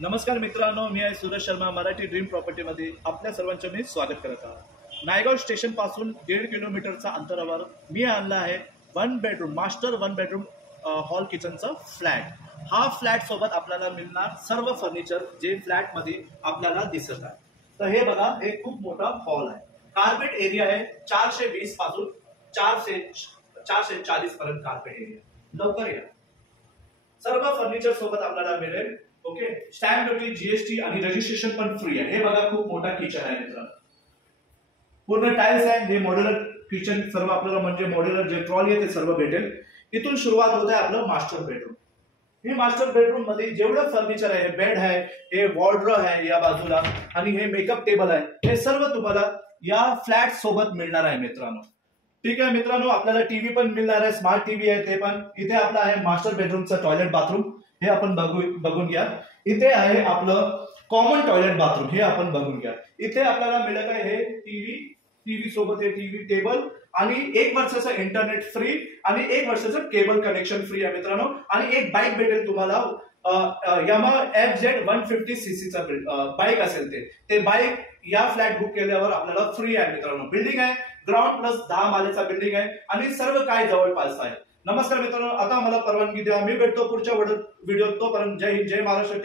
नमस्कार मित्रांनो, मी आहे सूरज शर्मा. मराठी ड्रीम प्रॉपर्टीमध्ये आपल्या सर्वांचे मी स्वागत करत आहे. नायगाव स्टेशन पासून 1.5 किलोमीटरचा अंतरावर मी आणला आहे one bedroom master one bedroom hall किचनचा फ्लॅट. हा फ्लॅट सोबत आपल्याला मिळणार सर्व फर्निचर जे फ्लॅट मध्ये आपल्याला दिसत आहे. तर हे बघा, हे खूप मोठा हॉल आहे. कार्पेट एरिया आहे 420 पासून 440 पर्यंत कार्पेट एरिया. लवकर या. सर्व फर्निचर सोबत आपल्याला मिळेल. ओके, स्टॅम्प ड्युटी, जीएसटी आणि रजिस्ट्रेशन पण फ्री आहे. हे बघा, खूप मोठा किचन आहे मित्रांनो. पूर्ण टाइल्स आहे. हे मॉड्युलर किचन सर्व आपल्याला म्हणजे मॉड्युलर जे ट्रॉली आहे ते सर्व भेटेल. इथून सुरुवात होते आपलं मास्टर बेडरूम. हे मास्टर बेडरूम मध्ये जेवढं फर्निचर आहे, बेड आहे, हे वॉर्डरोब आहे या बाजूला आणि हे मेकअप टेबल आहे, हे सर्व तुम्हाला या फ्लॅट सोबत मिळणार आहे मित्रांनो. ठीक आहे मित्रांनो, आपल्याला टीव्ही पण मिळणार आहे. स्मार्ट टीव्ही आहे ते पण. इथे आपला आहे मास्टर बेडरूमचं टॉयलेट बाथरूम. हे आपण बघून घ्या. इथे आहे आपलं कॉमन टॉयलेट बाथरूम. हे आपण बघून घ्या. इथे आपल्याला मिळत आहे हे टीव्ही सोबत हे टीव्ही टेबल आणि 1 वर्षाचं इंटरनेट फ्री आणि 1 वर्षाचं केबल कनेक्शन फ्री आहे मित्रांनो. आणि एक बाईक भेटेल तुम्हाला. यामा FZ 150cc चा बाईक असेल ते बाईक या फ्लॅट बुक केल्यावर आपल्याला फ्री आहे मित्रांनो. बिल्डिंग आहे ग्राउंड प्लस 10 मालेचा बिल्डिंग आहे आणि सर्व काय जवळपास आहे. नमस्कार मित्रांनो, आता मला परवानगी द्या. मी भेटतो पुढच्या व्हिडिओ. तोपर्यंत जय हिंद, जय महाराष्ट्र.